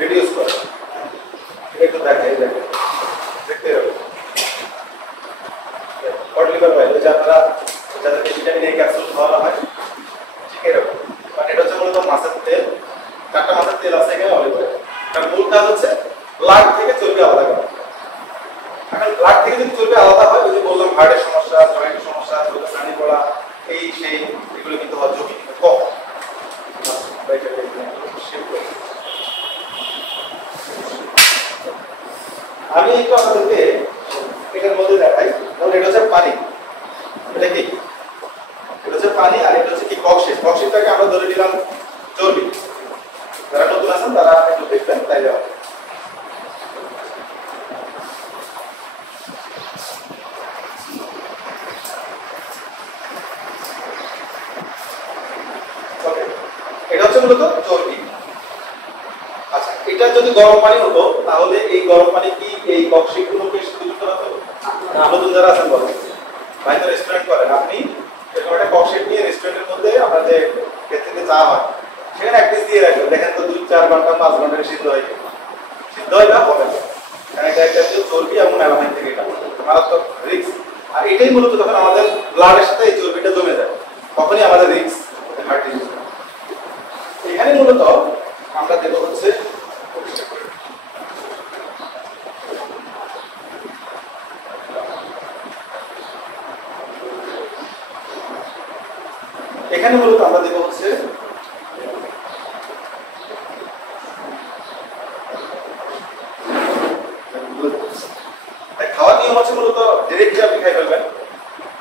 Reduce করে একটু দেখাই দেখেন দেখতে হবে কড লিভার অয়েল যে আপনারা যাদেরকে ভিটামিন এ ক্যাপসুল খাওয়ানো হয় ঠিক এরকম মানে এটা হচ্ছে মূলত মাছের তেল চারটা মাছের তেল আছে এখানে অলিভ অয়েল কারণ মূল কাজ হচ্ছে ব্লাড থেকে চর্বি আলাদা করা এখন ব্লাড থেকে যদি চর্বি আলাদা হয় ওই যে বললাম হার্টের সমস্যা জয়েন্টের সমস্যা সানি পড়া এই সেই এগুলো কিন্তু হওয়ার ঝুঁকি কিন্তু কম আমি একটু আপনাদেরকে এটার মধ্যে দেখাই ধরুন এটা হচ্ছে পানি এটা কি এটা হচ্ছে পানি আর এটা হচ্ছে কি ককশিটটাকে আমরা ধরে নিলাম চর্বি যারা নতুন আছেন তারা একটু দেখবেন তাই যাওয়া এটা হচ্ছে মূলত চর্বি আচ্ছা এটা যদি গরম পানি হতো তাহলে এই গরম পানি কি এই ককশিটগুলোকে শুদ্ধ হতো না নতুন যারা আছেন বলেন বাইরে রেস্টুরেন্ট করেন আপনি এরকম একটা ককশিট নিয়ে রেস্টুরেন্টের মধ্যে আপনার যে ক্ষেত্রে চা হয় সেখানে এক পিস দিয়ে রাখবেন দেখেন তো 2-4 ঘন্টা 5 ঘন্টা সিদ্ধ হয় না হবে না কারণ এটা একটা চর্বি এবং মেলামাইন থেকে এটা মারাত্মক রিস্ক আর এটাই মূলত যখন আমাদের ব্লাডের সাথে এই চর্বিটা জমে যায় তখনই আমাদের রিস্ক হার্ট ডিজিজ এখানে মূলত আমরা দেব হচ্ছে এখানে মূলত আমরা দেব হচ্ছে খাওয়ার নিয়ম হচ্ছে মূলত ডিরেক্ট আপনি খাই ফেলবেন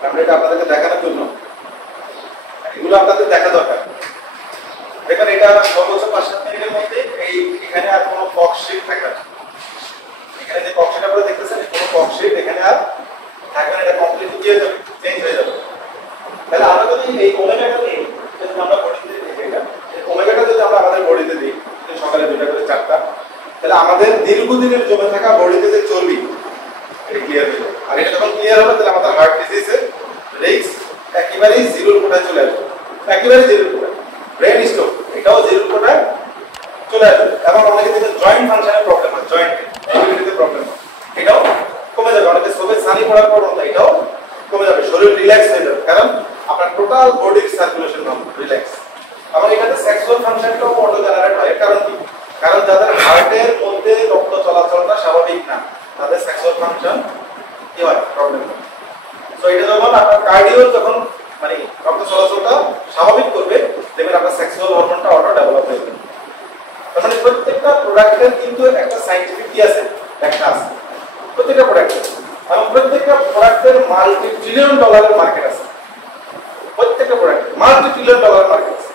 আমরা এটা আপনাদেরকে দেখানোর জন্য এগুলো আপনাদের দেখা দরকার দেখেন এটা সর্বোচ্চ 5-7 মিনিটের মধ্যে এই এখানে আর কোনো ককশিট থাকবে না এখানে যে ককশিট আপনারা দেখতেছেন কোনো ককশিট এখানে আর থাকবে না এটা কমপ্লিটলি চেঞ্জ হয়ে যাবে তাহলে আমরা যদি এই ওমেগাটা নিই যদি আমরা বডিতে দিই এটা এই ওমেগাটা যদি আমরা আমাদের বডিতে দিই সকালে 2টা করে 4টা তাহলে আমাদের দীর্ঘদিনের জমে থাকা বডিতে যে চর্বি এটা ক্লিয়ার হয়ে যাবে আর এটা যখন ক্লিয়ার হবে তাহলে আমাদের হার্ট ডিজিজের রিস্ক একেবারেই জিরোর কোটায় চলে আসবে একেবারে জিরোর কোটায় ব্রেন স্ট্রোক এটাও জিরোর কোটায় চলে আসবে এবং অনেকে দেখবেন জয়েন্ট ফাংশনের প্রবলেম হয় জয়েন্টে মোবিলিটিতে প্রবলেম হয় এটাও কমে যাবে অনেকে চোখে ছানি পড়ার প্রবণতা এটাও কমে যাবে শরীর রিল্যাক্স হয়ে যাবে কারণ আপনার টোটাল বডির সার্কুলেশন রিল্যাক্স এবং এটাতে সেক্সুয়াল ফাংশনটাও অটো জেনারেট হয় কারণ কি কারণ যাদের হার্টের মধ্যে রক্ত চলাচলটা স্বাভাবিক না তাদের সেক্সুয়াল ফাংশন কি হয় প্রবলেম হয় সো এটা যখন আপনার কার্ডিও যখন মানে রক্ত চলাচলটা স্বাভাবিক করবে দেখবেন আপনার সেক্সুয়াল হরমোনটা অটো ডেভেলপ হয়ে যাবে মানে প্রত্যেকটা প্রোডাক্টের কিন্তু একটা সায়েন্টিফিক কি আছে একটা আছে প্রত্যেকটা প্রোডাক্টের এবং প্রত্যেকটা প্রোডাক্টের মাল্টি ট্রিলিয়ন ডলারের মার্কেট আছে প্রত্যেকটা প্রোডাক্টের মাল্টি ট্রিলিয়ন ডলারের মার্কেট আছে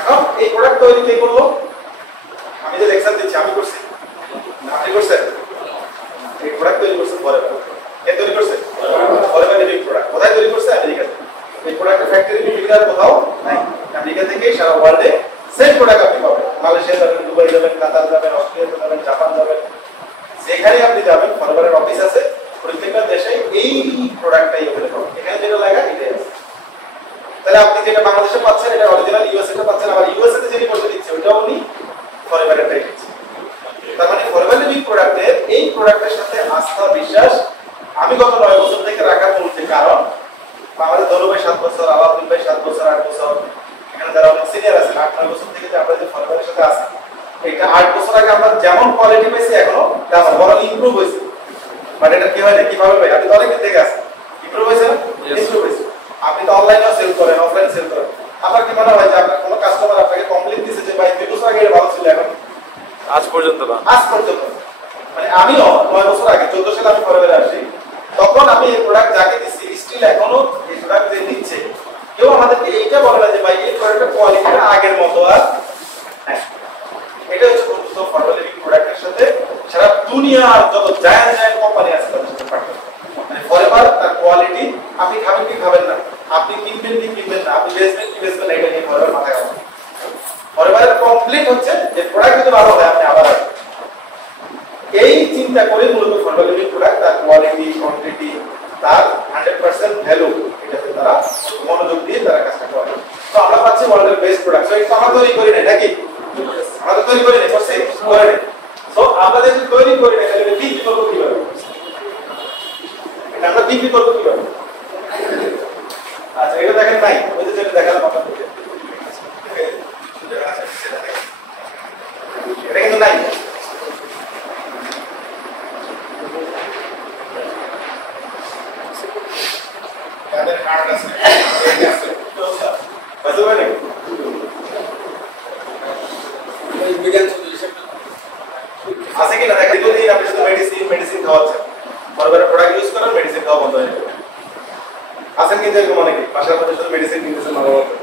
এখন এই প্রোডাক্ট তৈরি কে করলো আমি যে লেকচার দিচ্ছি আমি করছি আপনি করছেন এই প্রোডাক্ট তৈরি করছে ফরএভার কে তৈরি করছে ফরএভার লিভিং প্রোডাক্ট কোথায় তৈরি করছে আমেরিকাতে এই প্রোডাক্টের ফ্যাক্টরি পৃথিবীর কোথাও নাই আমেরিকা থেকে সারা ওয়ার্ল্ডে সেম প্রোডাক্ট আপনি পাবেন মালয়েশিয়া যাবেন দুবাই যাবেন কাতার যাবেন অস্ট্রেলিয়া যাবেন জাপান যাবেন যেখানে আপনি যাবেন ফরএভারের অফিস আছে প্রত্যেকটা দেশে এই প্রোডাক্টটাই अवेलेबल এখানে যেটা লাগা এটাই আছে তাহলে আপনি যেটা বাংলাদেশে পাচ্ছেন এটা অরিজিনাল ইউএসএ তে পাচ্ছেন আবার ইউএসএ তে যিনি করতে দিচ্ছে ওটাও উনি ফরএভারেরটাই দিচ্ছে তার মানে ফরএভার লিভিং প্রোডাক্টের এই প্রোডাক্টের সাথে আস্থা বিশ্বাস আমি গত 9 বছর থেকে রাখার মূল কারণ আমাদের দলু ভাই 7 বছর আলাউদ্দিন ভাই 7 বছর 8 বছর এখানে যারা অনেক সিনিয়র আছেন 8-9 বছর থেকে যে আমরা যে ফরএভারের সাথে আছি এটা 8 বছর আগে আমরা যেমন কোয়ালিটি পেয়েছি এখনো তেমন বরং ইমপ্রুভ হয়েছে বাট এটা কি হয় কিভাবে ভাই আপনি তো অনেক থেকে আছেন ইমপ্রুভ হয়েছে না ইমপ্রুভ হয়েছে আপনি তো অনলাইনেও সেল করেন অফলাইন সেল করেন আপনার কি মনে হয় যে আপনার কোনো কাস্টমার আপনাকে কমপ্লেইন দিয়েছে যে ভাই 2 বছর আগে এটা ভালো ছিল এখন আজ পর্যন্ত না মানে আমিও 9 বছর আগে 14 সালে আমি ফরএভারে আসি তখন আমি এই প্রোডাক্ট যাকে দিচ্ছি স্টিল এখনো এই প্রোডাক্ট যে নিচ্ছে কেউ আমাদেরকে এইটা বলে না যে ভাই এই প্রোডাক্টের কোয়ালিটিটা আগের মতো আর এটা হচ্ছে বন্ধুত্ব ফরএভার লিভিং প্রোডাক্টের সাথে সারা দুনিয়ার যত জায়ান্ট কোম্পানি আছে তাদের সাথে পার্টনার মানে ফরএভার তার কোয়ালিটি আপনি খাবেন কি খাবেন না আপনি কিনবেন কি কিনবেন না আপনি বেচবেন কি বেচবেন এটা নিয়ে ফরএভার মাথায় রাখবেন ফরএভারের কমপ্লিট হচ্ছে যে প্রোডাক্ট যদি ভালো হয় আপনি আবার আসবেন এই চিন্তা করে মূলত ফরএভার লিভিং প্রোডাক্ট তার কোয়ালিটি কোয়ান্টিটি তার 100% ভ্যালু এটাতে তারা মনোযোগ দিয়ে তারা কাজটা করে তো আমরা পাচ্ছি ওয়ার্ল্ডের বেস্ট প্রোডাক্ট সো এটা আমরা তৈরি করি না নাকি আমরা তৈরি করি করে নাই। তো আমরা যদি তৈরি করি না তাহলে বিক্রি করবো কিভাবে? আমরা বিক্রি করবো কিভাবে? আচ্ছা এটা দেখেন নাই, ওই যে যেটা দেখালাম আপনাদেরকে, এটা কিন্তু নাই। তাদের কার্ড আছে আছে কিনা দেখেন। দীর্ঘদিন আপনি শুধু মেডিসিন খাওয়াচ্ছেন, বারবার প্রোডাক্ট ইউজ করেন, মেডিসিন খাওয়া বন্ধ হয়ে যাবে। আছেন কিন্তু এরকম অনেকে বাসার মধ্যে শুধু মেডিসিন কিনতেছেন মা বাবার জন্য।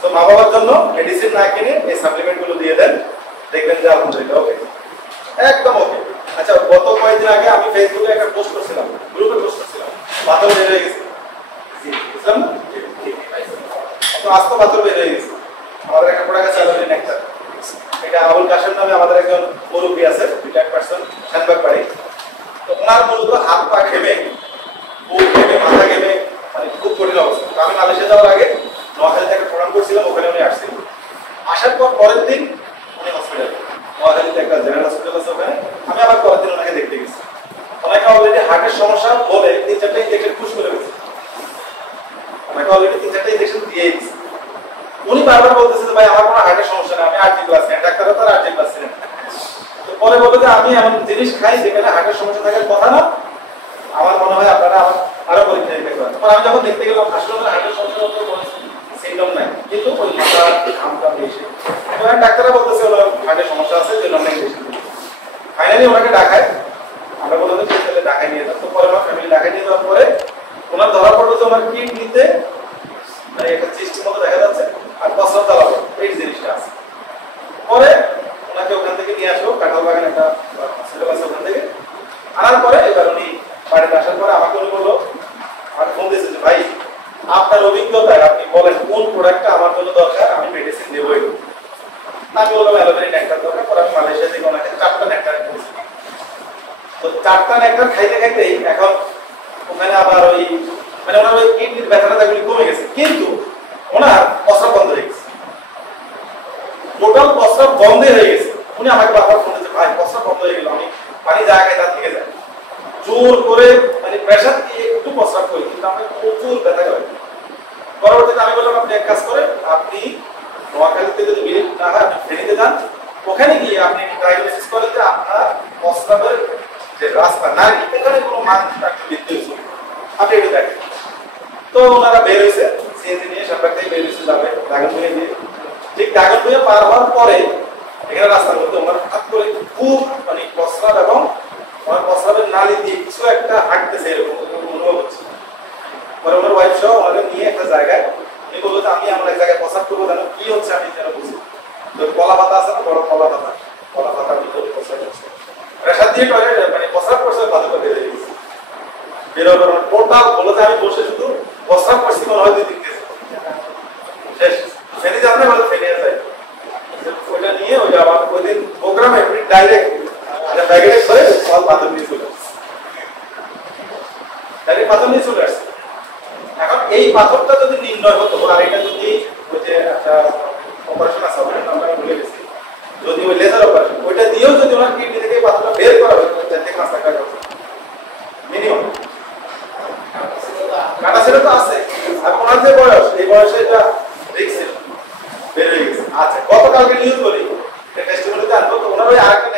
তো মা বাবার জন্য মেডিসিন না কিনে এই সাপ্লিমেন্ট গুলো দিয়ে দেন, দেখবেন যে আলহামদুলিল্লাহ ওকে, একদম ওকে। আচ্ছা গত কয়েকদিন আগে আমি ফেসবুকে একটা পোস্ট করছিলাম, গ্রুপে পোস্ট করছিলাম, পাথর বের হয়ে গেছে, বুঝলাম না? তো আস্ত পাথর বের হয়ে গেছে। আমাদের একটা প্রোডাক্ট আছে অ্যালোভেরা নেকটার, এটা আবুল কাশেম নামে আমাদের একজন মুরব্বী আছে, রিটায়ার্ড পারসন, শানবাগ বাড়ি। তো ওনার মূলত হাত পা ঘেমে, বুক ঘেমে, মাথা ঘেমে, মানে খুব কঠিন অবস্থা। তো আমি মালয়েশিয়া যাওয়ার আগে নোয়াখালীতে একটা প্রোগ্রাম করছিলাম, ওখানে উনি আসছেন। আসার পর পরের দিন উনি হসপিটালে, নোয়াখালীতে একটা জেনারেল হসপিটাল আছে ওখানে, আমি আবার পরের দিন ওনাকে দেখতে গেছি। ওনাকে অলরেডি হার্টের সমস্যা বলে 3-4টা ইনজেকশন পুশ করে গেছে, ওনাকে অলরেডি 3-4টা ইনজেকশন দিয়ে দিয়েছে। উনি বারবার বলতেছে যে ভাই আমার কোনো হার্টের সমস্যা নেই, আমি আর্জি ক্লাস নেই, ডাক্তাররা তো আর্জি ক্লাস নেই। তো পরে বলতে যে আমি এমন জিনিস খাই যেখানে হার্টের সমস্যা থাকার কথা না, আমার মনে হয় আপনারা আমার আরো পরীক্ষা নিতে পারেন। তখন আমি যখন দেখতে গেলাম আসলে হার্টের সমস্যা সিমটম নাই, কিন্তু ওই মাথা ঘামটা বেশি। এবার ডাক্তাররা বলতেছে ওনার হার্টের সমস্যা আছে, যে অনেক বেশি। ফাইনালি ওনাকে ডাকায়, আমরা বললাম যে তাহলে ঢাকায় নিয়ে যান। তো পরে আমার ফ্যামিলি ঢাকায় নিয়ে যাওয়ার পরে ওনার ধরা পড়লো যে ওনার কিডনিতে মানে একটা চিস্টির মতো দেখা যাচ্ছে, আর প্রস্রাব চালাবো এই জিনিসটা আছে। পরে ওনাকে ওখান থেকে নিয়ে আসলো, কাঁঠাল বাগান একটা হসপিটাল আছে, ওখান থেকে আনার পরে এবার উনি বাড়িতে আসার পরে আমাকে উনি বললো, আমার ফোন দিয়েছে যে ভাই আপনার অভিজ্ঞতায় আপনি বলেন কোন প্রোডাক্টটা আমার জন্য দরকার, আমি মেডিসিন দেবই। আমি বললাম অ্যালোভেরা নেকটার দরকার। পরে আমি মালয়েশিয়া থেকে ওনাকে 4টা নেকটার দিয়েছি। তো 4টা নেকটার খাইতে খাইতেই এখন ওখানে আবার ওই মানে ওনার ওই কিডনির ব্যথাটা কমে গেছে, কিন্তু ওনার প্রস্রাব বন্ধ হয়ে গেছে, টোটাল প্রস্রাব বন্ধ হয়ে গেছে। উনি আমাকে বারবার ফোন দিয়েছে ভাই প্রস্রাব বন্ধ হয়ে গেল, আমি পানি জায়গায় তার থেকে যাই, জোর করে মানে প্রেশার দিয়ে একটু প্রস্রাব করি, কিন্তু আমার প্রচুর ব্যথা করে। পরবর্তীতে আমি বললাম আপনি এক কাজ করেন, আপনি নোয়াখালীতে যদি বিলিভ না হয় আপনি ফেনীতে যান, ওখানে গিয়ে আপনি ডায়াগনোসিস করেন যে আপনার প্রস্রাবের যে রাস্তা নারী এখানে কোনো মানটা বৃদ্ধি হয়েছে, আপনি এটা দেখেন। তো ওনারা বের হয়েছে সিএনজি নিয়ে, সামনে থেকে বের হয়েছে যাবে দাগনভূঞা দিয়ে। ঠিক দাগনভূঞা পার হওয়ার পরে এখানে রাস্তার মধ্যে ওনার হঠাৎ করে খুব মানে প্রস্রাব এবং ওনার প্রস্রাবের নালী দিয়ে কিছু একটা হাঁটতেছে এরকম অনুভব হচ্ছে। পরে ওনার ওয়াইফ সহ ওনাকে নিয়ে একটা জায়গায়, উনি বললো যে আমি এমন এক জায়গায় প্রস্রাব করবো, জানো কি হচ্ছে আমি যেন বুঝি। তো কলা পাতা আছে না, বড় কলা পাতার ভিতরে প্রস্রাব করছে, প্রেশার দিয়ে টয়লেট মানে প্রস্রাব করছে, পাথরটা বের হয়ে গেছে। বেরোবার টোটাল বলো যে আমি বসে শুধু প্রস্রাব করছি মনে হয় 2 দিন শেষ। ফেনী যাবে না, ফেনী যায় ওইটা নিয়ে ওই আবার ওই দিন প্রোগ্রামে ডাইরেক্ট ব্যাগে করে পাথর নিয়ে চলে আসছে, ডাইরেক্ট পাথর নিয়ে চলে আসছে। এখন এই পাথরটা যদি নির্ণয় হতো, আর এটা যদি ওই যে একটা অপারেশন আছে আমরা ভুলে গেছি, যদি ওই লেজার অপারেশন ওইটা দিয়েও যদি ওনার কিডনি থেকে পাথরটা বের করা হতো 4 থেকে 5 লাখ টাকা মিনিমাম। কাটা ছেলে তো আছে, আর ওনার যে বয়স, এই বয়সে এটা রিস্ক বের হয়ে গেছে। আচ্ছা গতকালকে নিউজ বলি টেস্টিমনিতে আনবো, তো ওনার ওই আরেকটা